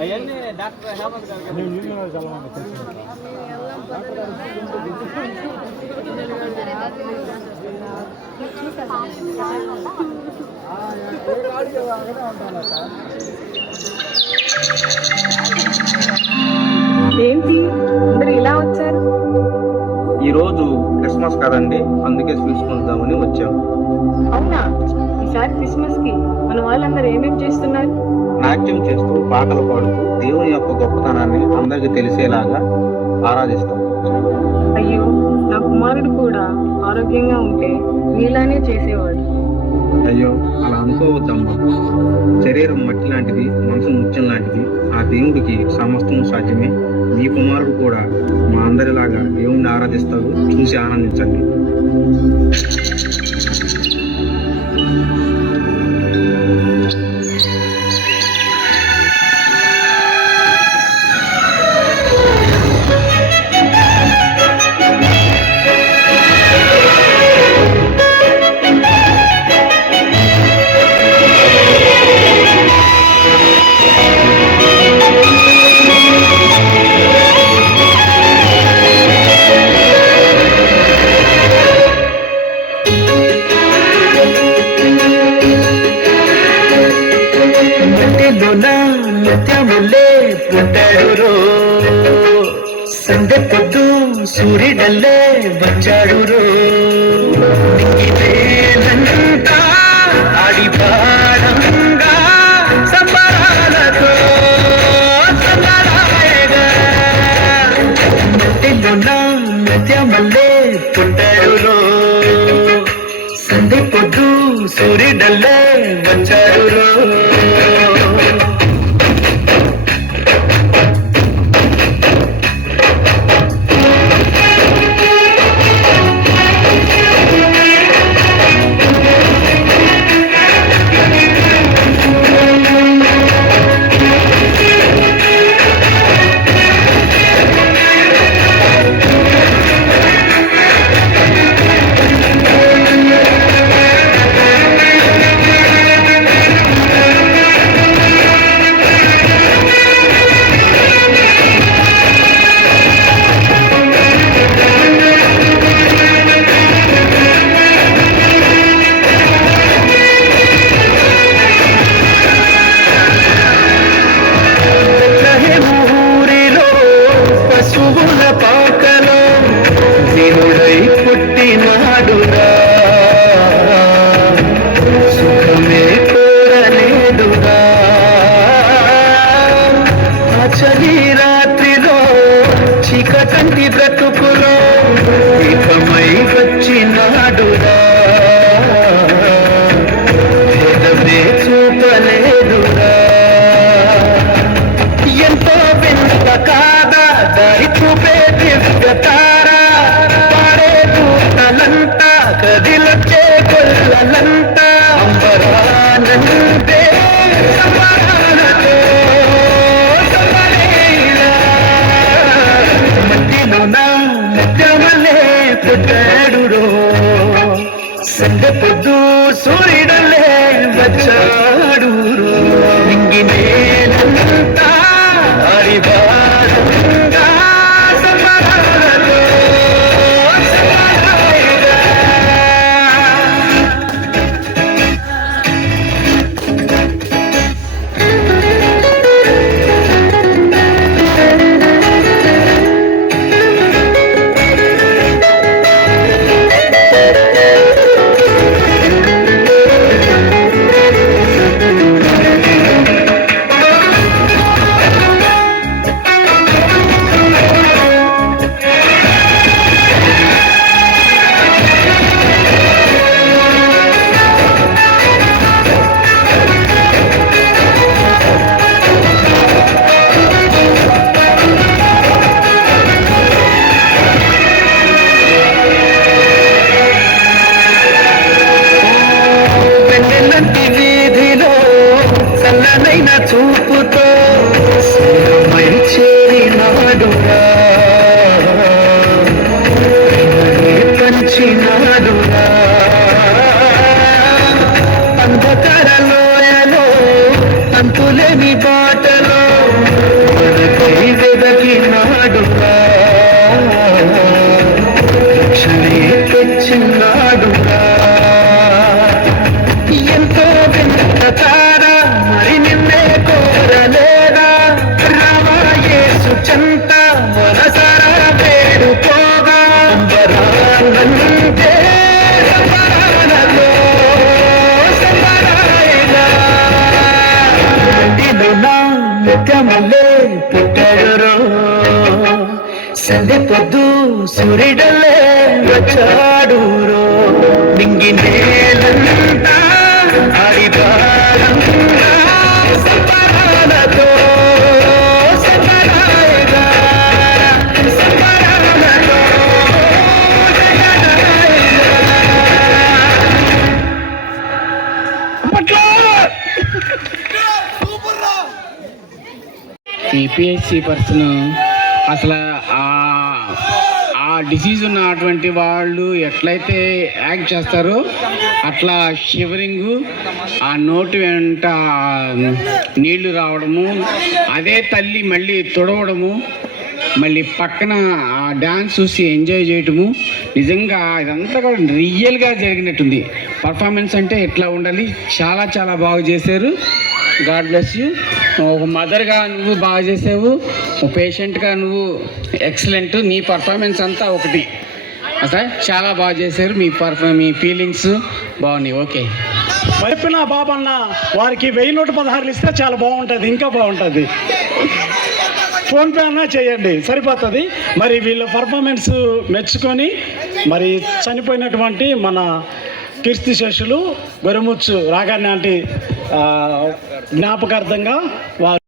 అవన్నీ డాక్టర్ హేమంత్ గారు ఏంటి అందరు ఇలా వచ్చారు? ఈరోజు క్రిస్మస్ కదండి, అందుకే స్వీట్స్ కొందామని వచ్చాము. అవునా? ఈసారి క్రిస్మస్ కి మన వాళ్ళందరూ ఏమేమి చేస్తున్నారు? నాట్యం చేస్తూ పాటలు పాడుతూ దేవుని యొక్క గొప్పతనాన్ని అందరికీ తెలిసేలాగా ఆరాధిస్తాం. అయ్యో, నా కుమారుడు కూడా ఆరోగ్యంగా ఉంటే నీలానే చేసేవాడు. అయ్యో, అలా అనుకోవద్దమ్మా. శరీరం మట్టి లాంటిది, మనసు ముత్యం లాంటిది. ఆ దేవుడికి సమస్తం సాధ్యమే. మీ కుమారుడు కూడా మా అందరిలాగా దేవుణ్ణి ఆరాధిస్తాడు. చూసి ఆనందించండి. నిత్యములే పుట్టాడు, సంధ్య పొద్దు సూర్యుడల్లే వచ్చాడు. ఆడి పాడంగా సంబరాలతో సంబరాయగా మట్టిలోన నిత్యములే పుట్టాడు, సంధ్య పొద్దు సూర్యుడల్లే వచ్చాడు. చీకటంటి బ్రతుకులో దీపమై వచ్చినాడురా, భేదమే చూపలేదురా. ఎంతో వెనుక కాదా దారి చూపే దివ్యతారా, పాడే పూతలంతా కదిలొచ్చే కొల్లలంతా అంబరానందే సంబరాలతో నిత్యమలే పుట్టాడు, సంధ్య పొద్దు సూర్యుడలే వచ్చాడు. నింగినేనంతా హరివారంగా సంబరాలతో సంబరాయగా. నందే సంబరాలతో సంబరాయిగా ఇది నా నిత్యమల్లే పుట్టాడురో సందె పొద్దు సూర్యుడల్లే వచ్చాడురో నింగి నేలంతా ఆడిపారంగా సంబరాలతో సంబరాయిగా సంబరాలతో పిహెచ్సి పర్సన్ అసలు ఆ డిసీజ్ ఉన్నటువంటి వాళ్ళు ఎట్లయితే యాక్ట్ చేస్తారో అట్లా షివరింగు, ఆ నోటి వెంట నీళ్లు రావడము, అదే తల్లి మళ్ళీ తుడవడము, మళ్ళీ పక్కన ఆ డ్యాన్స్ చూసి ఎంజాయ్ చేయటము, నిజంగా ఇదంతా కూడా రియల్గా జరిగినట్టుంది. పర్ఫార్మెన్స్ అంటే ఎట్లా ఉండాలి, చాలా చాలా బాగా చేశారు. God bless you. ఒక మదర్గా నువ్వు బాగా చేసావు, ఒక పేషెంట్గా నువ్వు ఎక్సలెంట్. నీ పర్ఫార్మెన్స్ అంతా ఒకటి, అసలు చాలా బాగా చేశారు. మీ ఫీలింగ్స్ బాగున్నాయి. ఓకే. వైపున బాబన్న వారికి 1116 ఇస్తే చాలా బాగుంటుంది, ఇంకా బాగుంటుంది. ఫోన్పే అన్నా చేయండి, సరిపోతుంది. మరి వీళ్ళ పర్ఫార్మెన్స్ మెచ్చుకొని మరి చనిపోయినటువంటి మన కీర్తిశేషులు గొరుముచ్చు రాగానే జ్ఞాపకార్థంగా వారు